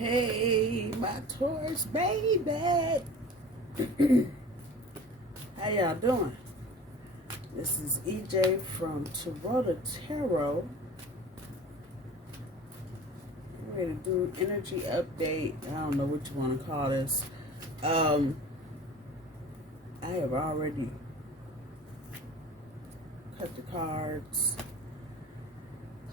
Hey, my Taurus baby. How y'all doing? This is EJ from Taurota Tarot. I'm ready to do energy update. I don't know what you want to call this. I have already cut the cards.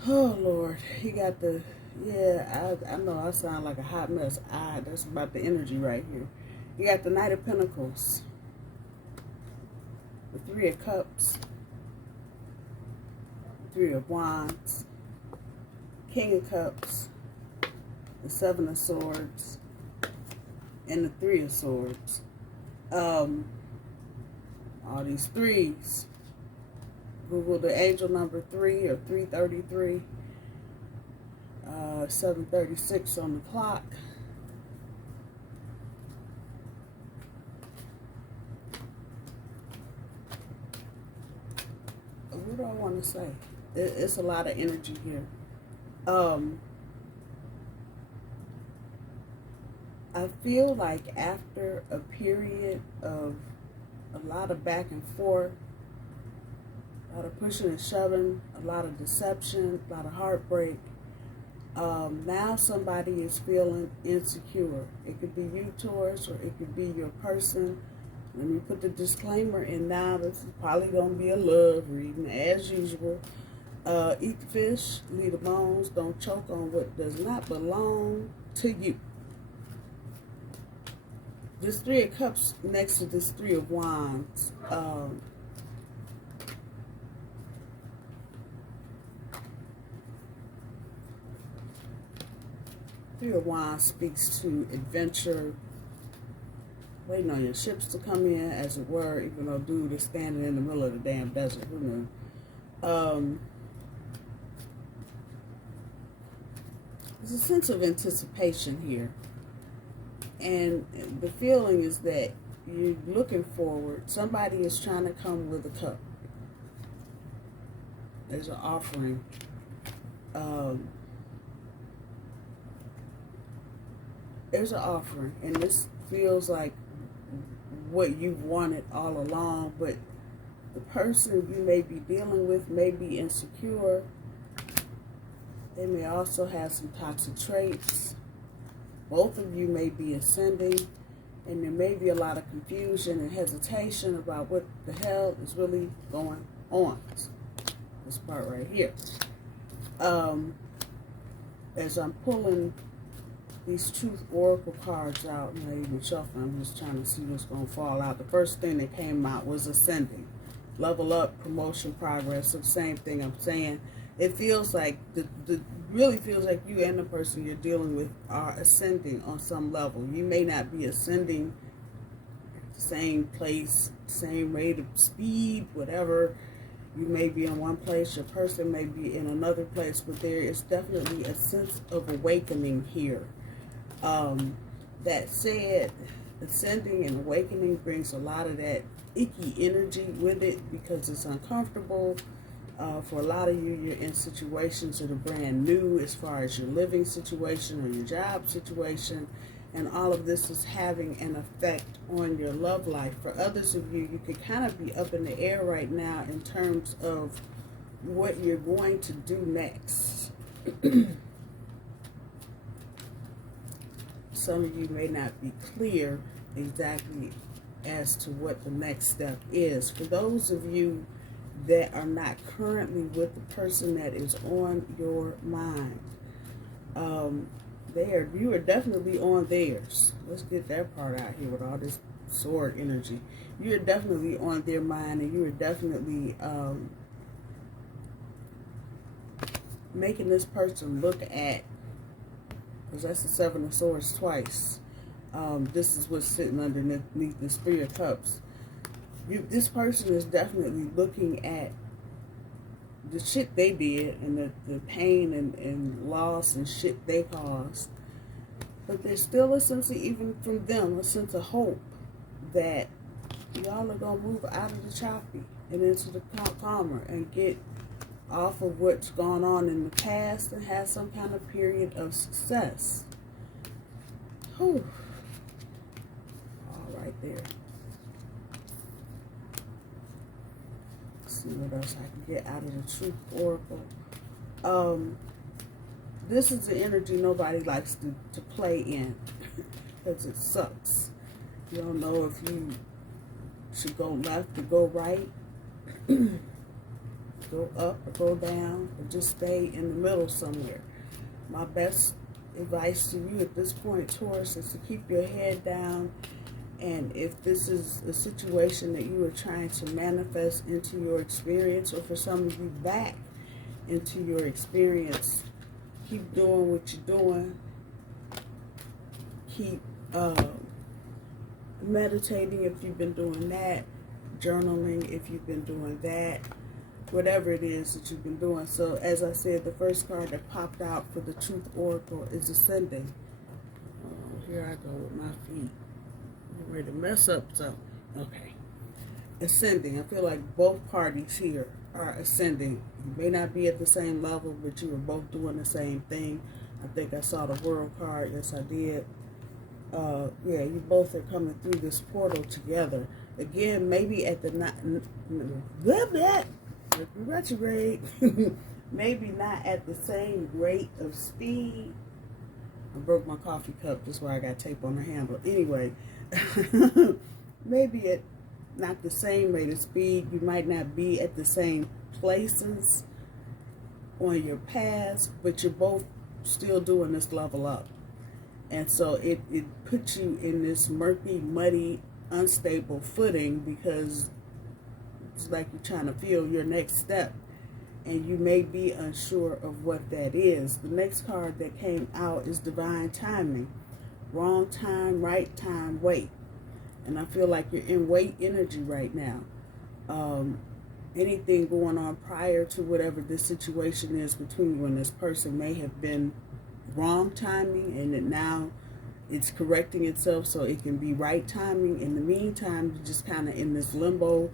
Oh Lord, he got the, yeah, I know I sound like a hot mess. That's about the energy right here. You got the Knight of Pentacles, the Three of Cups, Three of Wands, King of Cups, the Seven of Swords, and the Three of Swords. All these threes. Google the angel number 3 or 333. 7:36 on the clock. What do I want to say? It's a lot of energy here. I feel like after a period of a lot of back and forth, a lot of pushing and shoving, a lot of deception, a lot of heartbreak, now somebody is feeling insecure. It could be you, Taurus, or it could be your person. Let me put the disclaimer in now. This is probably going to be a love reading, as usual. Eat the fish, leave the bones, don't choke on what does not belong to you. This Three of Cups next to this Three of Wands. Three of Wands speaks to adventure, waiting on your ships to come in, as it were, even though dude is standing in the middle of the damn desert. Who knew? There's a sense of anticipation here. And the feeling is that you're looking forward. Somebody is trying to come with a cup. There's an offering. There's an offering. And this feels like what you've wanted all along. But the person you may be dealing with may be insecure. They may also have some toxic traits. Both of you may be ascending, and there may be a lot of confusion and hesitation about what the hell is really going on. This part right here. As I'm pulling these Truth Oracle cards out, and I even shuffling, I'm just trying to see what's going to fall out. The first thing that came out was ascending. Level up, promotion, progress. So the same thing I'm saying. It feels like, really feels like you and the person you're dealing with are ascending on some level. You may not be ascending at the same place, same rate of speed, whatever. You may be in one place, your person may be in another place, but there is definitely a sense of awakening here. That said, ascending and awakening brings a lot of that icky energy with it because it's uncomfortable. For a lot of you, you're in situations that are brand new as far as your living situation or your job situation, and all of this is having an effect on your love life. For others of you, you could kind of be up in the air right now in terms of what you're going to do next. Some of you may not be clear exactly as to what the next step is. For those of you that are not currently with the person that is on your mind, you are definitely on theirs. Let's get that part out here with all this sword energy. You are definitely on their mind, and you are definitely making this person look at, because that's the Seven of Swords twice. This is what's sitting underneath this Three of Cups. This person is definitely looking at the shit they did and the pain and loss and shit they caused. But there's still a sense of, even from them, a sense of hope that y'all are going to move out of the choppy and into the calmer and get off of what's gone on in the past and have some kind of period of success. Whew. All right there. Let's see what else I can get out of the Truth Oracle. This is the energy nobody likes to play in because it sucks. You don't know if you should go left or go right, go up or go down, or just stay in the middle somewhere. My best advice to you at this point, Taurus, is to keep your head down. And if this is a situation that you are trying to manifest into your experience, or for some of you back into your experience, keep doing what you're doing. Keep meditating if you've been doing that. Journaling if you've been doing that. Whatever it is that you've been doing. So, as I said, the first card that popped out for the Truth Oracle is Ascending. Here I go with my feet. I'm ready to mess up something. Okay. Ascending. I feel like both parties here are ascending. You may not be at the same level, but you are both doing the same thing. I think I saw the World card. Yes, I did. Yeah, you both are coming through this portal together. Again, maybe at the retrograde, maybe not at the same rate of speed. I broke my coffee cup. That's why I got tape on the handle. Anyway, maybe at not the same rate of speed. You might not be at the same places on your paths, but you're both still doing this level up. And so it puts you in this murky, muddy, unstable footing, because it's like you're trying to feel your next step, and you may be unsure of what that is. The next card that came out is Divine Timing. Wrong time, right time, wait. And I feel like you're in wait energy right now. Anything going on prior to whatever this situation is between you and this person may have been wrong timing, and that now it's correcting itself so it can be right timing. In the meantime, you're just kind of in this limbo.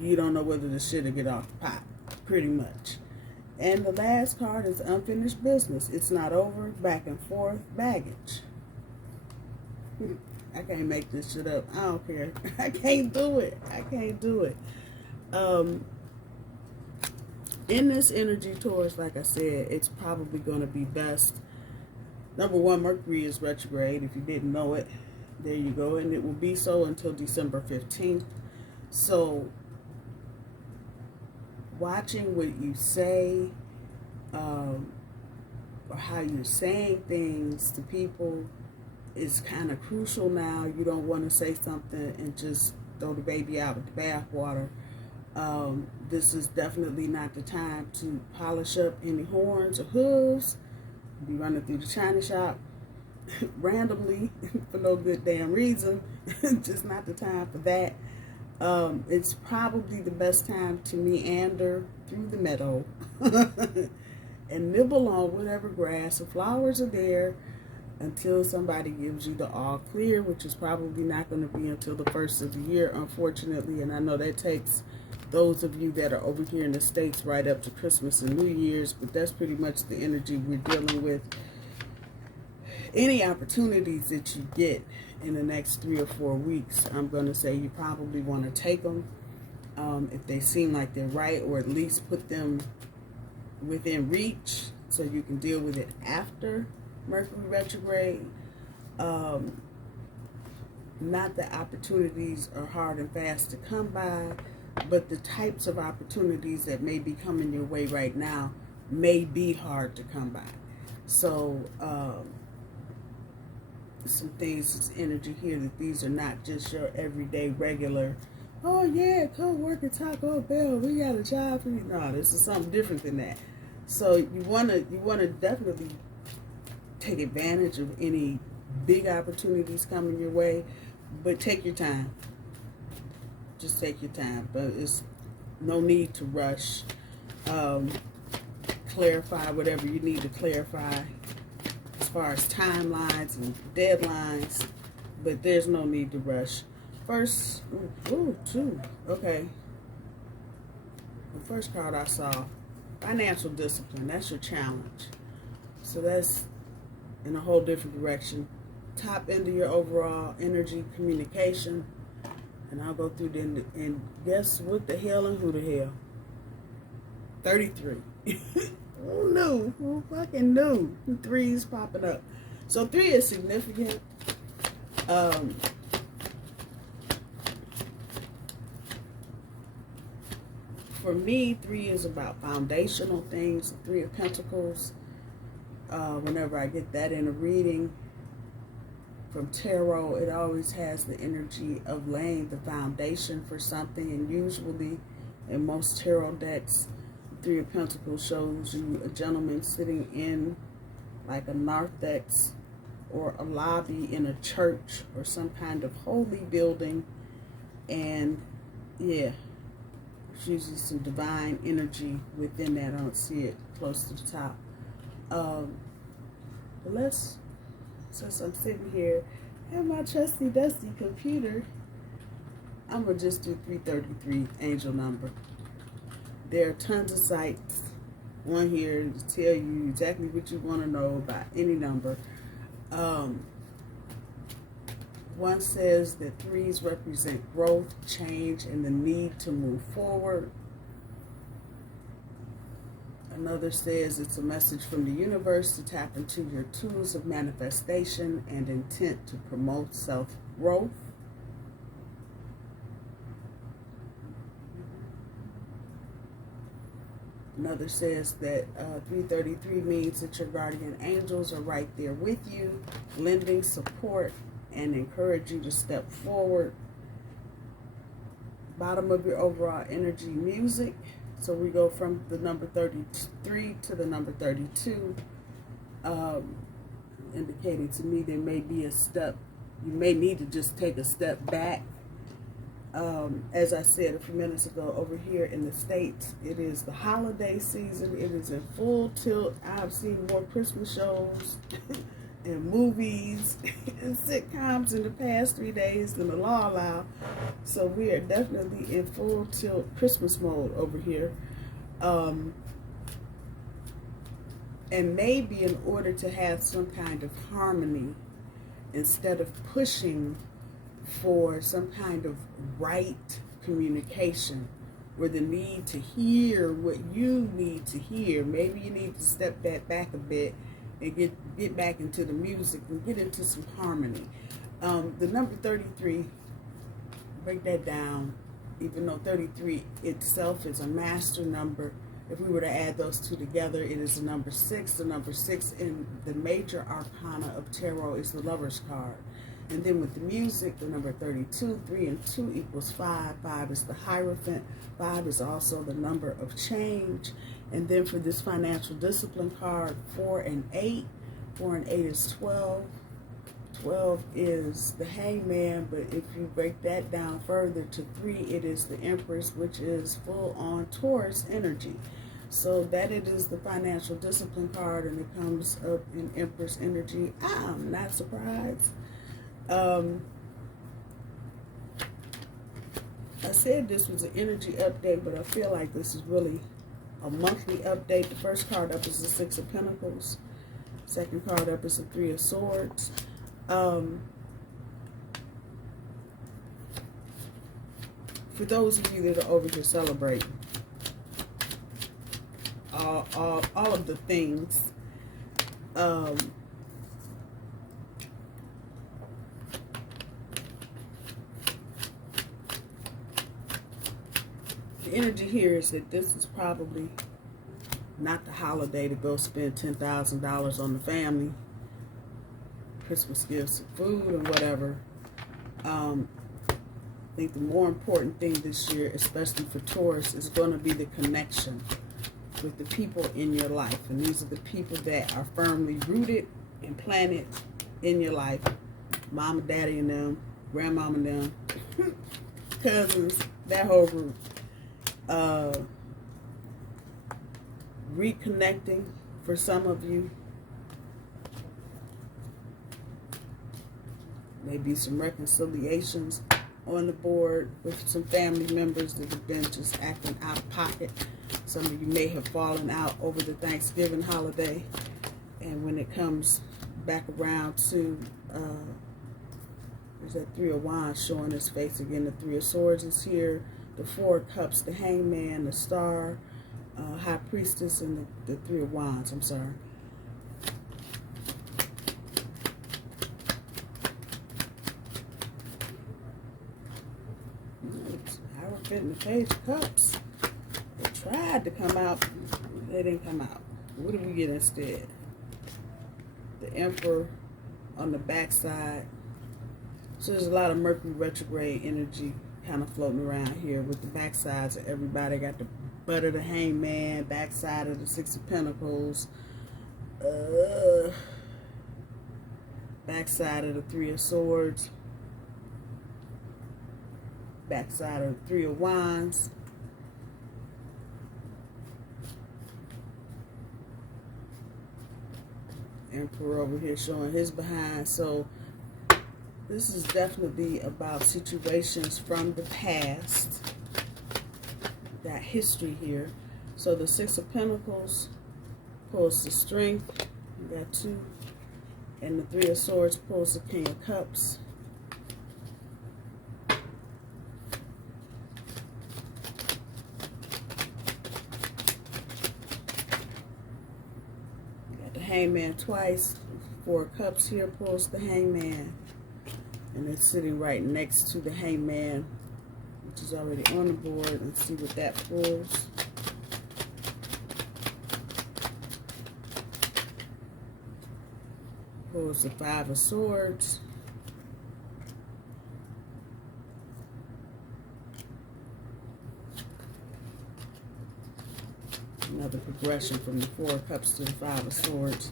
You don't know whether the shit will get off the pot, pretty much. And the last card is Unfinished Business. It's not over, back and forth, baggage. I can't make this shit up. I don't care. I can't do it. I can't do it. In this energy, Taurus, like I said, it's probably going to be best. Number one, Mercury is retrograde. If you didn't know it, there you go. And it will be so until December 15th. So, watching what you say, or how you're saying things to people is kind of crucial now. You don't want to say something and just throw the baby out with the bathwater. This is definitely not the time to polish up any horns or hooves. Be running through the china shop randomly for no good damn reason. Just not the time for that. It's probably the best time to meander through the meadow and nibble on whatever grass or flowers are there until somebody gives you the all clear, which is probably not going to be until the first of the year, unfortunately. And I know that takes those of you that are over here in the States right up to Christmas and New Year's, but that's pretty much the energy we're dealing with. Any opportunities that you get in the next 3 or 4 weeks, I'm going to say you probably want to take them if they seem like they're right, or at least put them within reach so you can deal with it after Mercury retrograde. Not that opportunities are hard and fast to come by, but the types of opportunities that may be coming your way right now may be hard to come by. So, some things, this energy here, that these are not just your everyday regular, oh yeah, come work at Taco Bell, we got a job for you. No, this is something different than that. So you wanna definitely take advantage of any big opportunities coming your way, but take your time. Just take your time, but it's no need to rush. Clarify whatever you need to clarify as far as timelines and deadlines, but there's no need to rush. First, two. Okay. The first card I saw, financial discipline. That's your challenge. So that's in a whole different direction. top end of your overall energy communication. And I'll go through them and guess what the hell and who the hell? 33. Who knew? Who fucking knew? 3's popping up. So 3 is significant. For me, 3 is about foundational things. The 3 of Pentacles. Whenever I get that in a reading from tarot, it always has the energy of laying the foundation for something. And usually, in most tarot decks, the 3 of Pentacles shows you a gentleman sitting in like a narthex or a lobby in a church or some kind of holy building. And yeah, there's usually some divine energy within that. I don't see it close to the top. But since I'm sitting here at my trusty dusty computer, I'm gonna just do 333 angel number. There are tons of sites on here to tell you exactly what you want to know about any number. One says that 3s represent growth, change, and the need to move forward. Another says it's a message from the universe to tap into your tools of manifestation and intent to promote self-growth. Another says that 333 means that your guardian angels are right there with you, lending support and encourage you to step forward. Bottom of your overall energy, music. So we go from the number 33 to the number 32, indicating to me there may be a step, you may need to just take a step back. As I said a few minutes ago, over here in the States, it is the holiday season. It is in full tilt. I've seen more Christmas shows and movies and sitcoms in the past 3 days than the law allow. So we are definitely in full tilt Christmas mode over here. And maybe in order to have some kind of harmony, instead of pushing for some kind of right communication, where the need to hear what you need to hear, maybe you need to step that back a bit and get back into the music and get into some harmony. The number 33, break that down, even though 33 itself is a master number, if we were to add those two together, it is the number 6. The number 6 in the major arcana of tarot is the Lover's card. And then with the music, the number 32, 3 and 2 equals 5. 5 is the Hierophant. 5 is also the number of change. And then for this financial discipline card, 4 and 8. 4 and 8 is 12. 12 is the Hangman, but if you break that down further to 3, it is the Empress, which is full on Taurus energy. So that it is the financial discipline card, and it comes up in Empress energy. I'm not surprised. I said this was an energy update, but I feel like this is really a monthly update. The first card up is the 6 of Pentacles. Second card up is the 3 of Swords. For those of you that are over here celebrating all of the things, the energy here is that this is probably not the holiday to go spend $10,000 on the family, Christmas gifts and food and whatever. I think the more important thing this year, especially for Taurus, is going to be the connection with the people in your life. And these are the people that are firmly rooted and planted in your life. Mama, daddy and them, grandmama and them, cousins, that whole group. Reconnecting for some of you. Maybe some reconciliations on the board with some family members that have been just acting out of pocket. Some of you may have fallen out over the Thanksgiving holiday. And when it comes back around to, there's that Three of Wands showing his face again. The Three of Swords is here. The Four of Cups, the Hangman, the Star, High Priestess, and the Three of Wands. I'm sorry. Hierophant and the Page of Cups. They tried to come out. They didn't come out. What do we get instead? The Emperor on the backside. So there's a lot of Mercury retrograde energy kind of floating around here with the backsides of everybody. Got the butt of the Hangman, backside of the Six of Pentacles, backside of the Three of Swords, backside of the Three of Wands. Emperor over here showing his behind. So this is definitely about situations from the past, that history here. So the Six of Pentacles pulls the Strength, you got 2, and the Three of Swords pulls the King of Cups. You got the Hangman twice. Four of Cups here pulls the Hangman. And it's sitting right next to the Hangman, which is already on the board. Let's see what that pulls. Pulls the Five of Swords. Another progression from the Four of Cups to the Five of Swords.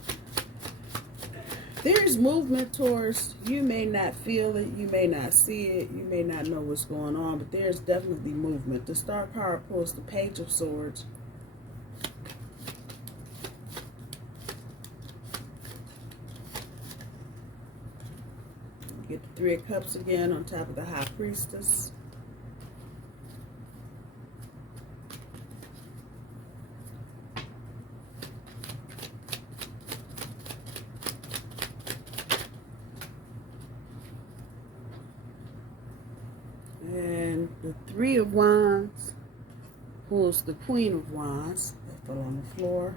There's movement, Taurus. You may not feel it, you may not see it, you may not know what's going on, but there's definitely movement. The Star card pulls the Page of Swords. You get the Three of Cups again on top of the High Priestess. And the Three of Wands pulls the Queen of Wands. That fell on the floor.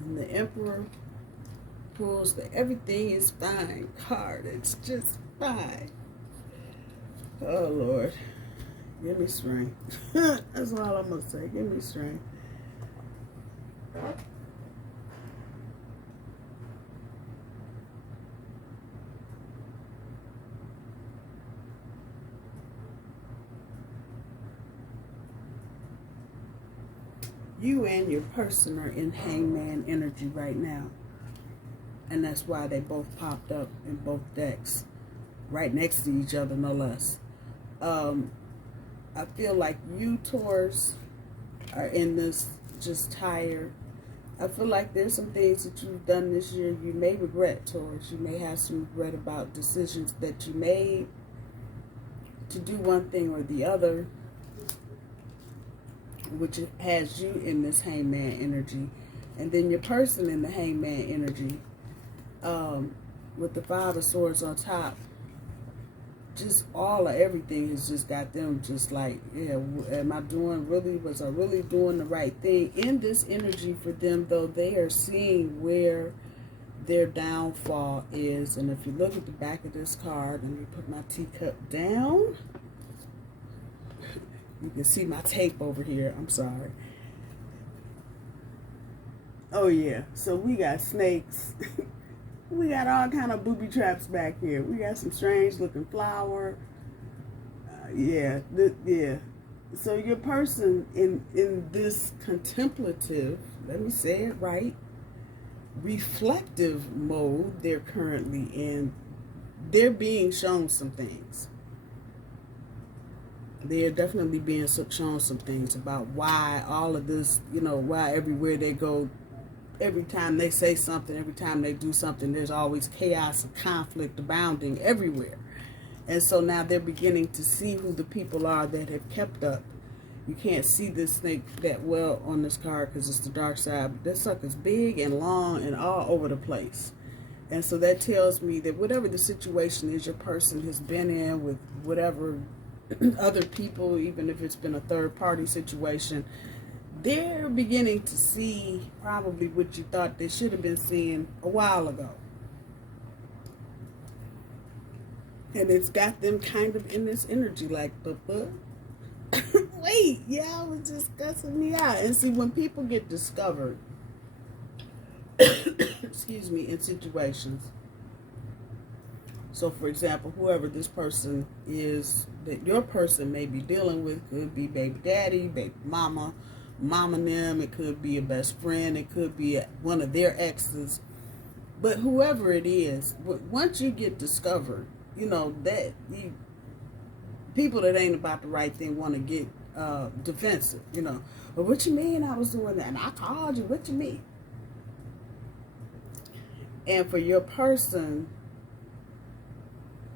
And the Emperor pulls the Everything is Fine card. It's just fine. Oh, Lord. Give me strength. That's all I'm going to say. Give me strength. You and your person are in Hangman energy right now. And that's why they both popped up in both decks. Right next to each other, no less. I feel like you, Taurus, are in this just tired. I feel like there's some things that you've done this year you may regret, Taurus. You may have some regret about decisions that you made to do one thing or the other, which has you in this Hangman energy. And then your person in the Hangman energy, with the Five of Swords on top. Just all of everything has just got them just like, yeah, am I doing really, was I really doing the right thing? In this energy for them, though, they are seeing where their downfall is. And if you look at the back of this card, let me put my teacup down. You can see my tape over here. I'm sorry. Oh, yeah. So we got snakes. We got all kind of booby traps back here. We got some strange looking flower. Yeah. So your person in this contemplative, let me say it right, reflective mode they're currently in, they're being shown some things. They're definitely being shown some things about why all of this, you know, why everywhere they go, every time they say something, every time they do something, there's always chaos and conflict abounding everywhere. And so now they're beginning to see who the people are that have kept up. You can't see this snake that well on this card because it's the dark side. But this sucker's big and long and all over the place. And so that tells me that whatever the situation is your person has been in with whatever other people, even if it's been a third-party situation, they're beginning to see probably what you thought they should have been seeing a while ago. And it's got them kind of in this energy like, but wait, y'all was discussing me out. And see, when people get discovered, excuse me, in situations. So, for example, whoever this person is that your person may be dealing with could be baby daddy, baby mama, mama them. It could be a best friend. It could be one of their exes. But whoever it is, once you get discovered, you know, that people that ain't about the right thing want to get defensive, you know. But what you mean I was doing that? And I called you. What you mean? And for your person,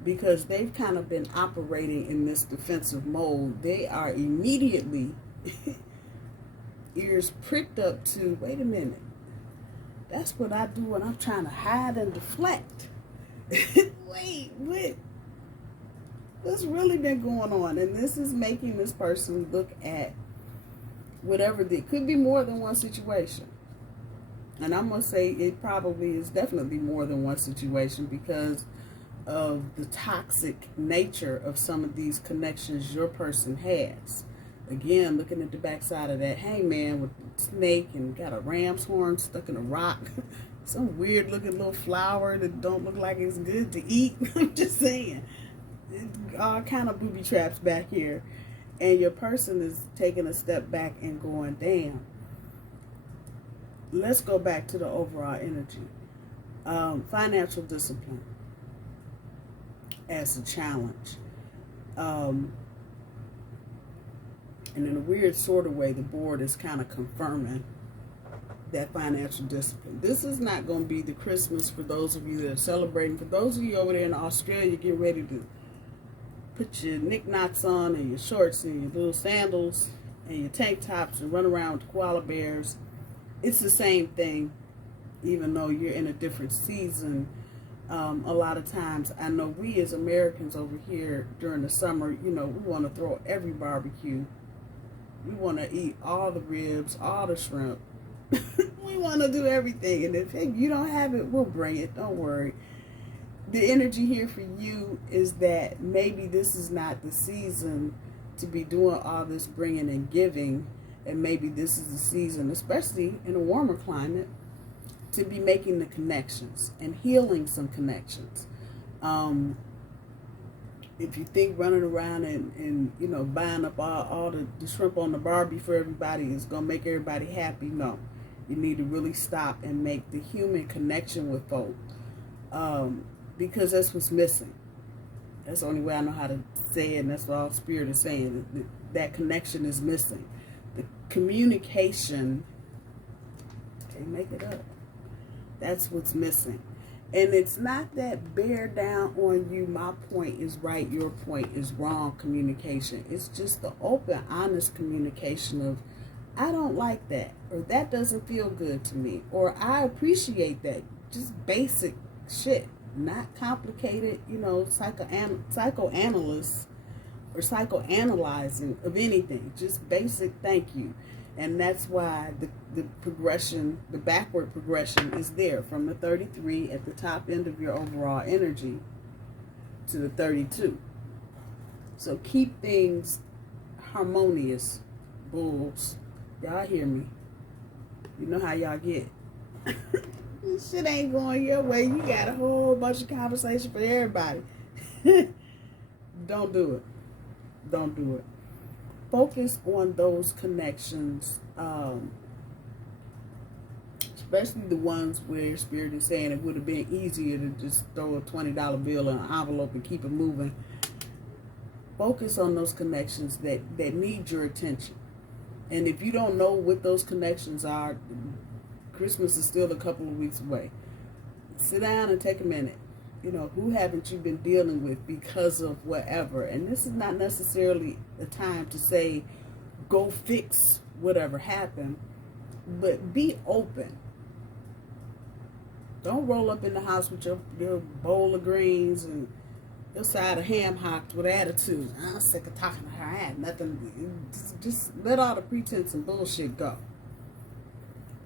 because they've kind of been operating in this defensive mode, they are immediately ears pricked up to, wait a minute, that's what I do when I'm trying to hide and deflect. Wait, what's really been going on? And this is making this person look at whatever, it could be more than one situation. And I'm going to say it probably is definitely more than one situation because of the toxic nature of some of these connections your person has. Again, looking at the backside of that hangman with the snake and got a ram's horn stuck in a rock. Some weird looking little flower that don't look like it's good to eat. I'm just saying. All kind of booby traps back here. And your person is taking a step back and going, damn. Let's go back to the overall energy. Financial discipline as a challenge. And in a weird sort of way, the board is kind of confirming that financial discipline. This is not going to be the Christmas for those of you that are celebrating. For those of you over there in Australia, get ready to put your knickknacks on and your shorts and your little sandals and your tank tops and run around with koala bears. It's the same thing, even though you're in a different season. A lot of times, I know we as Americans over here during the summer, you know, we want to throw every barbecue. We want to eat all the ribs, all the shrimp. We want to do everything. And if you don't have it, we'll bring it. Don't worry. The energy here for you is that maybe this is not the season to be doing all this bringing and giving. And maybe this is the season, especially in a warmer climate, to be making the connections and healing some connections. If you think running around and you know, buying up all the shrimp on the barbie for everybody is going to make everybody happy, no. You need to really stop and make the human connection with folk. Because that's what's missing. That's the only way I know how to say it, and that's what all Spirit is saying. That connection is missing. The communication, okay, make it up. That's what's missing. And it's not that bear down on you, my point is right, your point is wrong communication. It's just the open, honest communication of, I don't like that, or that doesn't feel good to me, or I appreciate that. Just basic shit, not complicated, you know, psychoanalysts or psychoanalyzing of anything. Just basic thank you. And that's why the progression, the backward progression is there from the 33 at the top end of your overall energy to the 32. So keep things harmonious, bulls. Y'all hear me. You know how y'all get. This shit ain't going your way. You got a whole bunch of conversation for everybody. Don't do it. Don't do it. Focus on those connections, especially the ones where Spirit is saying it would have been easier to just throw a $20 bill in an envelope and keep it moving. Focus on those connections that need your attention. And if you don't know what those connections are, Christmas is still a couple of weeks away. Sit down and take a minute You know, who haven't you been dealing with because of whatever? And this is not necessarily the time to say, go fix whatever happened, but be open. Don't roll up in the house with your bowl of greens and your side of ham hocks with attitude. I'm sick of talking to her. I had nothing. Just let all the pretense and bullshit go.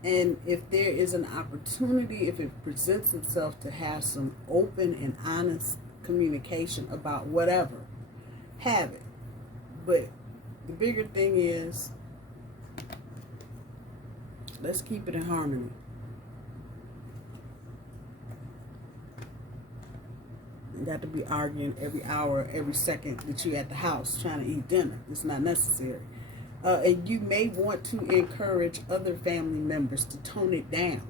And if there is an opportunity, if it presents itself to have some open and honest communication about whatever, have it. But the bigger thing is, let's keep it in harmony. You got to be arguing every hour, every second that you're at the house trying to eat dinner. It's not necessary. And you may want to encourage other family members to tone it down.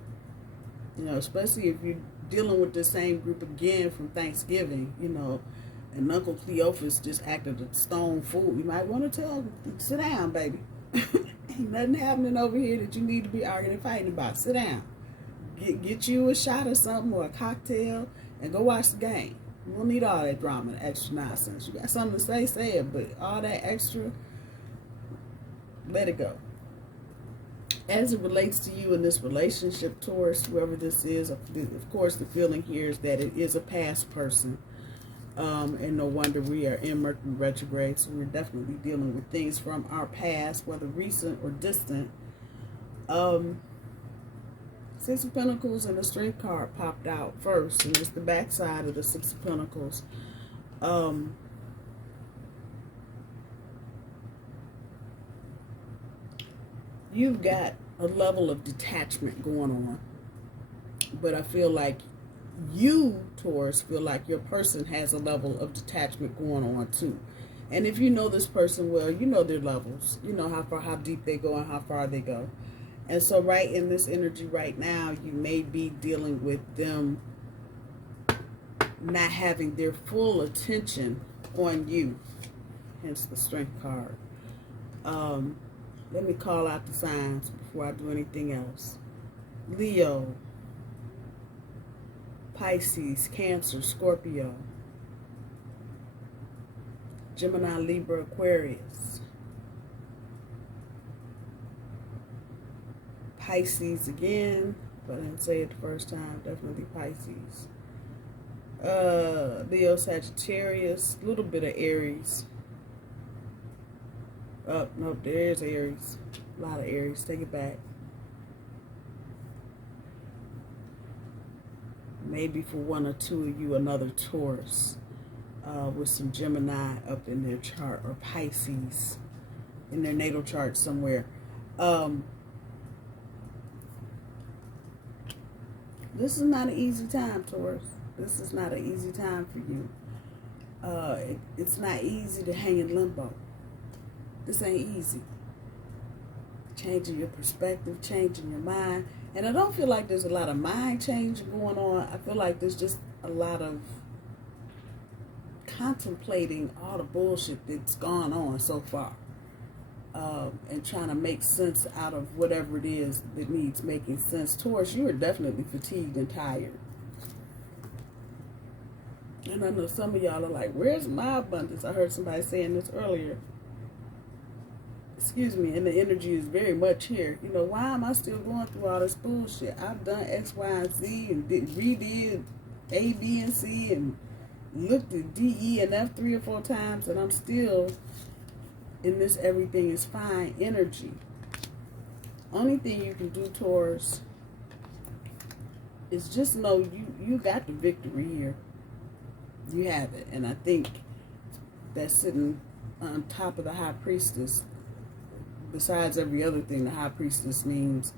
You know, especially if you're dealing with the same group again from Thanksgiving, you know, and Uncle Cleophas just acted a stone fool. You might want to tell him, sit down, baby. Ain't nothing happening over here that you need to be arguing and fighting about. Sit down. Get you a shot or something or a cocktail and go watch the game. You don't need all that drama and extra nonsense. You got something to say it, but all that extra, let it go. As it relates to you in this relationship, Taurus, whoever this is, of course, the feeling here is that it is a past person. And no wonder we are in Mercury retrograde, so we're definitely dealing with things from our past, whether recent or distant. Six of Pentacles and the Strength card popped out first, and it's the backside of the Six of Pentacles. You've got a level of detachment going on, but I feel like you, Taurus, feel like your person has a level of detachment going on too. And if you know this person well, you know their levels. You know how deep they go and how far they go. And so right in this energy right now, you may be dealing with them not having their full attention on you. Hence the Strength card. Let me call out the signs before I do anything else. Leo, Pisces, Cancer, Scorpio, Gemini, Libra, Aquarius, Pisces again, but I didn't say it the first time, definitely Pisces. Leo, Sagittarius, a little bit of Aries. Oh, nope, there's Aries. A lot of Aries. Take it back. Maybe for one or two of you, another Taurus with some Gemini up in their chart, or Pisces in their natal chart somewhere. This is not an easy time, Taurus. This is not an easy time for you. It's not easy to hang in limbo. This ain't easy. Changing your perspective, changing your mind. And I don't feel like there's a lot of mind change going on. I feel like there's just a lot of contemplating all the bullshit that's gone on so far. And trying to make sense out of whatever it is that needs making sense. Taurus, you are definitely fatigued and tired. And I know some of y'all are like, where's my abundance? I heard somebody saying this earlier. Excuse me, and the energy is very much here. You know, why am I still going through all this bullshit? I've done X, Y, and Z, and redid A, B, and C, and looked at D, E, and F 3 or 4 times, and I'm still in this everything is fine energy. Only thing you can do, Taurus, is just know you got the victory here. You have it. And I think that's sitting on top of the High Priestess. Besides every other thing the High Priestess means,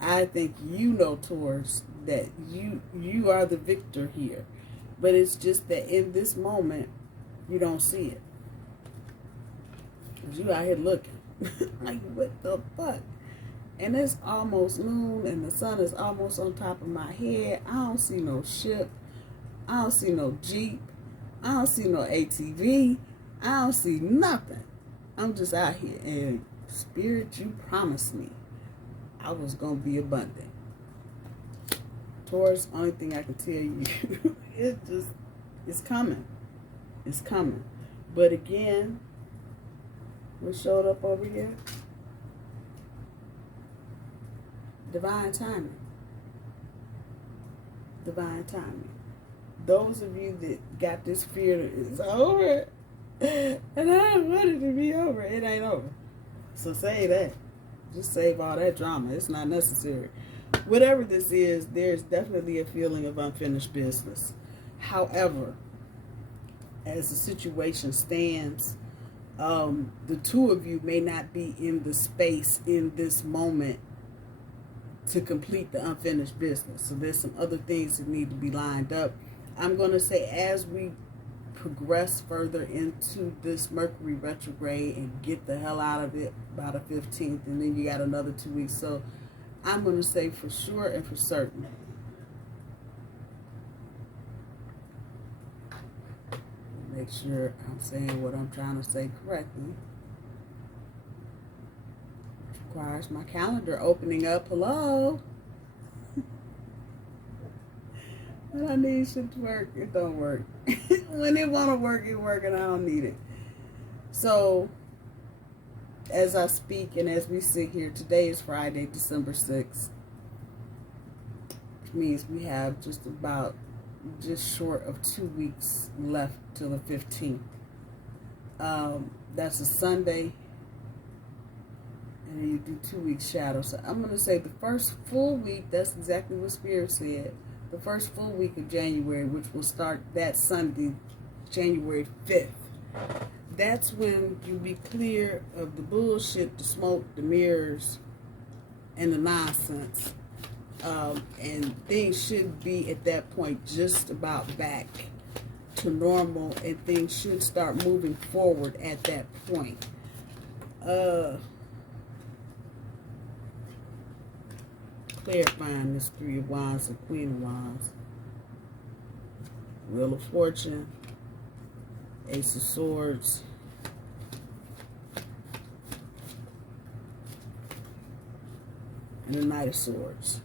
I think you know, Taurus, that you are the victor here. But it's just that in this moment, you don't see it. Because you out here looking. Like, what the fuck? And it's almost noon, and the sun is almost on top of my head. I don't see no ship. I don't see no Jeep. I don't see no ATV. I don't see nothing. I'm just out here, and Spirit, you promised me I was going to be abundant. Taurus, only thing I can tell you, it's coming. It's coming. But again, what showed up over here? Divine timing. Divine timing. Those of you that got this fear that it's over, and I don't want it to be over, it ain't over. So say that. Just save all that drama. It's not necessary. Whatever this is, there's definitely a feeling of unfinished business. However, as the situation stands, the two of you may not be in the space in this moment to complete the unfinished business. So there's some other things that need to be lined up. I'm going to say as we progress further into this Mercury retrograde and get the hell out of it by the 15th, and then you got another 2 weeks. So I'm going to say for sure and for certain. Make sure I'm saying what I'm trying to say correctly. Requires my calendar opening up. Hello? When I need shit to work, it don't work. When it want to work, it work, and I don't need it. So, as I speak and as we sit here, today is Friday, December 6th. Which means we have just short of 2 weeks left till the 15th. That's a Sunday. And then you do 2 weeks shadow. So I'm going to say the first full week, that's exactly what Spirit said. The first full week of January, which will start that Sunday, January 5th. That's when you be clear of the bullshit, the smoke, the mirrors, and the nonsense. And things should be at that point just about back to normal, and things should start moving forward at that point. Clarifying this Three of Wands and Queen of Wands. Wheel of Fortune, Ace of Swords, and the Knight of Swords.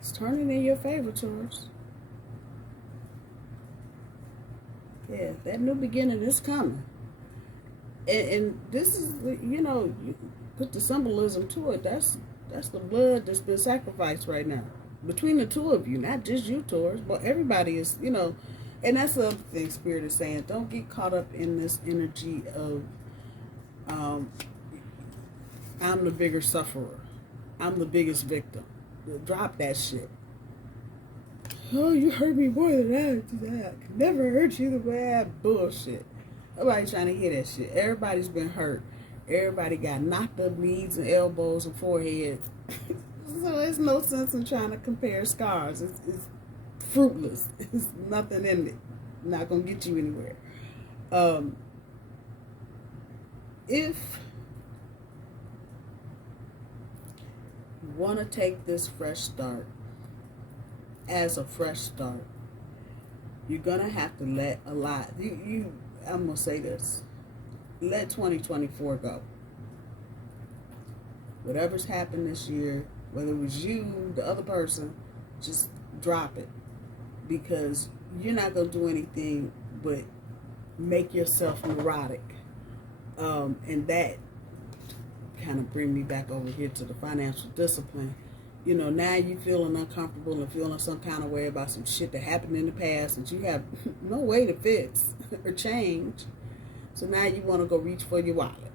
It's turning in your favor, Taurus. Yeah, that new beginning is coming. And this is, you know, you put the symbolism to it. That's the blood that's been sacrificed right now. Between the two of you, not just you, Taurus, but everybody is, you know. And that's the other thing Spirit is saying. Don't get caught up in this energy of, I'm the bigger sufferer. I'm the biggest victim. Drop that shit. Oh, you hurt me more than I could never hurt you the way I bullshit. Nobody's trying to hear that shit. Everybody's been hurt. Everybody got knocked up knees and elbows and foreheads. So there's no sense in trying to compare scars. It's fruitless. There's nothing in it. Not going to get you anywhere. If you want to take this fresh start as a fresh start, you're going to have to let a lot. I'm going to say this. Let 2024 go. Whatever's happened this year, whether it was you, the other person, just drop it. Because you're not going to do anything but make yourself neurotic. And that kind of bring me back over here to the financial discipline. You know, now you feeling uncomfortable and feeling some kind of way about some shit that happened in the past that you have no way to fix or change. So now you want to go reach for your wallet.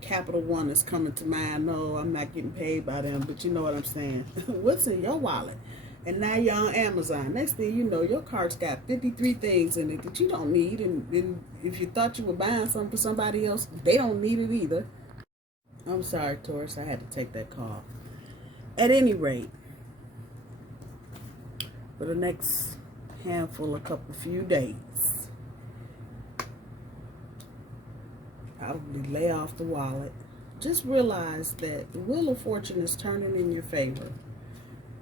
Capital One is coming to mind. No, I'm not getting paid by them, but you know what I'm saying. What's in your wallet? And now you're on Amazon. Next thing you know, your cart's got 53 things in it that you don't need. And if you thought you were buying something for somebody else, they don't need it either. I'm sorry, Taurus. I had to take that call. At any rate, for the next handful, few days, probably lay off the wallet. Just realize that the Wheel of Fortune is turning in your favor.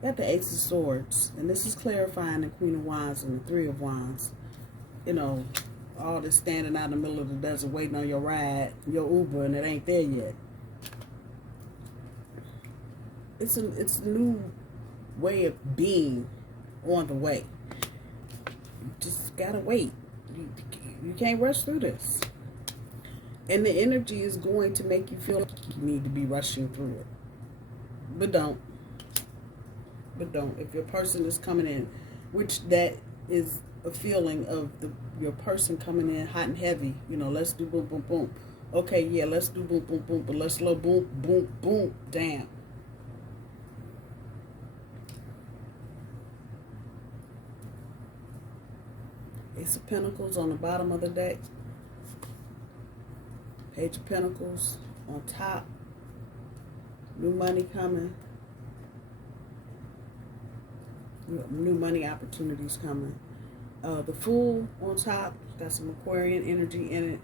Got the Ace of Swords, and this is clarifying the Queen of Wands and the Three of Wands. You know, all this standing out in the middle of the desert waiting on your ride, your Uber, and it ain't there yet. it's a new way of being on the way. You just gotta wait. You can't rush through this. And the energy is going to make you feel like you need to be rushing through it. But don't. But don't. If your person is coming in, which that is a feeling of your person coming in hot and heavy, you know, let's do boom, boom, boom. Okay, yeah, let's do boom, boom, boom, but let's slow boom, boom, boom down. Ace of Pentacles on the bottom of the deck. Page of Pentacles on top. New money coming. New money opportunities coming. The Fool on top. Got some Aquarian energy in it.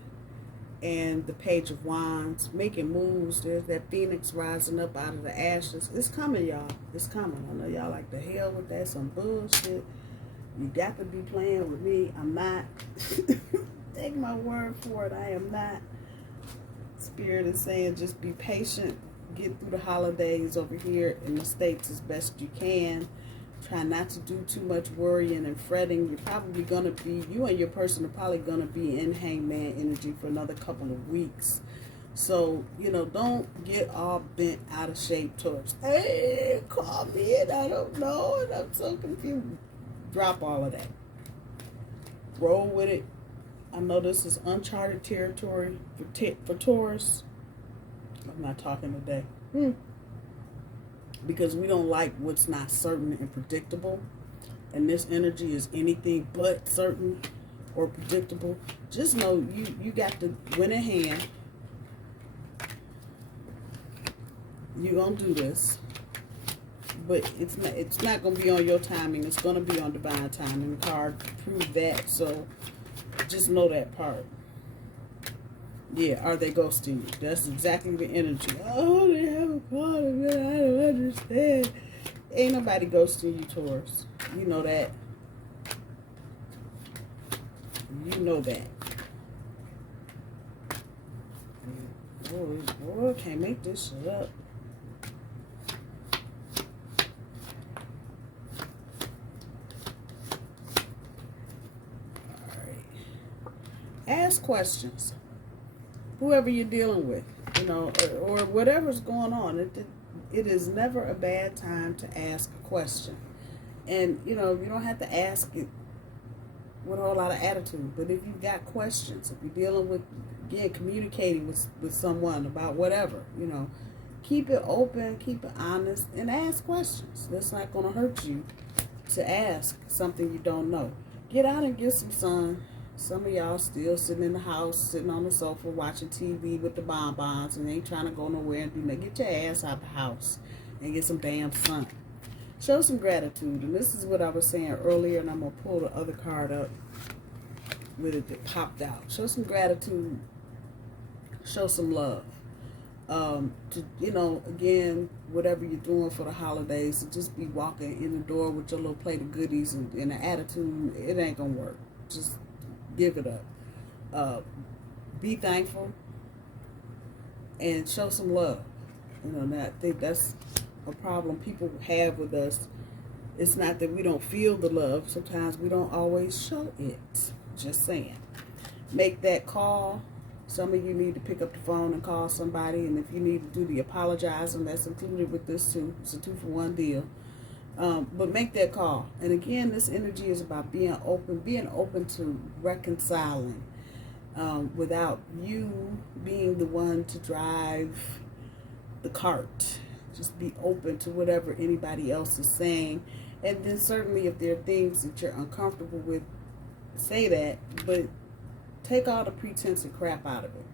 And the Page of Wands. Making moves. There's that Phoenix rising up out of the ashes. It's coming, y'all. It's coming. I know y'all like the hell with that. Some bullshit. You got to be playing with me. I'm not. Take my word for it. I am not. Spirit is saying just be patient. Get through the holidays over here in the States as best you can. Try not to do too much worrying and fretting. You're probably going to be, you and your person are probably going to be in hangman energy for another couple of weeks. So, you know, don't get all bent out of shape towards, hey, call me and I don't know and I'm so confused. Drop all of that. Roll with it. I know this is uncharted territory for Taurus. I'm not talking today. Because we don't like what's not certain and predictable. And this energy is anything but certain or predictable. Just know you got the winning hand. You're going to do this. But it's not going to be on your timing. It's going to be on divine timing. The card proved that. So just know that part. Yeah, are they ghosting you? That's exactly the energy. Oh, they have a call of it. I don't understand. Ain't nobody ghosting you, Taurus. You know that. You know that. Boy, can't make this shit up. Ask questions. Whoever you're dealing with, you know, or whatever's going on. It is never a bad time to ask a question. And, you know, you don't have to ask it with a whole lot of attitude. But if you've got questions, if you're dealing with, again, communicating with someone about whatever, you know, keep it open, keep it honest, and ask questions. That's not going to hurt you to ask something you don't know. Get out and get some sun. Some of y'all still sitting in the house, sitting on the sofa, watching TV with the bonbons, and ain't trying to go nowhere and do nothing. Get your ass out the house and get some damn sun. Show some gratitude. And this is what I was saying earlier, and I'm going to pull the other card up with it that popped out. Show some gratitude. Show some love. You know, again, whatever you're doing for the holidays, to just be walking in the door with your little plate of goodies and an attitude, it ain't going to work. Just give it up. Be thankful and show some love. You know, I think that's a problem people have with us. It's not that we don't feel the love. Sometimes we don't always show it. Just saying. Make that call. Some of you need to pick up the phone and call somebody. And if you need to do the apologizing, that's included with this too. It's a 2-for-1 deal. But make that call. And again, this energy is about being open to reconciling without you being the one to drive the cart. Just be open to whatever anybody else is saying. And then certainly if there are things that you're uncomfortable with, say that, but take all the pretense and crap out of it.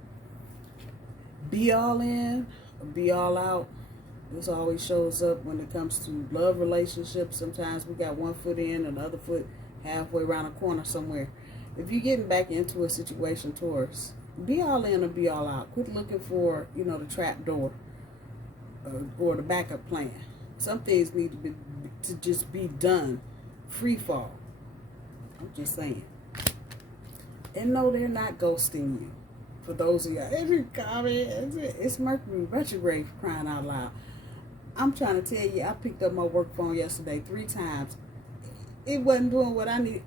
Be all in or be all out. This always shows up when it comes to love relationships. Sometimes we got one foot in and the other foot halfway around a corner somewhere. If you're getting back into a situation, Taurus, be all in or be all out. Quit looking for, you know, the trap door or the backup plan. Some things need to just be done. Free fall. I'm just saying. And no, they're not ghosting you. For those of y'all, every comment, it's Mercury retrograde, for crying out loud. I'm trying to tell you, I picked up my work phone yesterday 3 times. It wasn't doing what I need.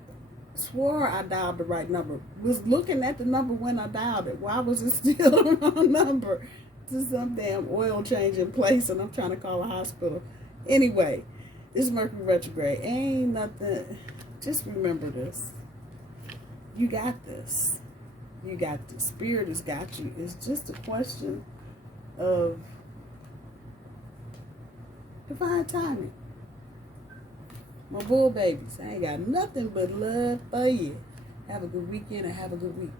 Swore I dialed the right number. Was looking at the number when I dialed it. Why was it still the wrong number? To some damn oil change in place, and I'm trying to call a hospital. Anyway, this is Mercury retrograde. Ain't nothing. Just remember this. You got this. You got this. Spirit has got you. It's just a question of divine timing. My bull babies, I ain't got nothing but love for you. Have a good weekend and have a good week.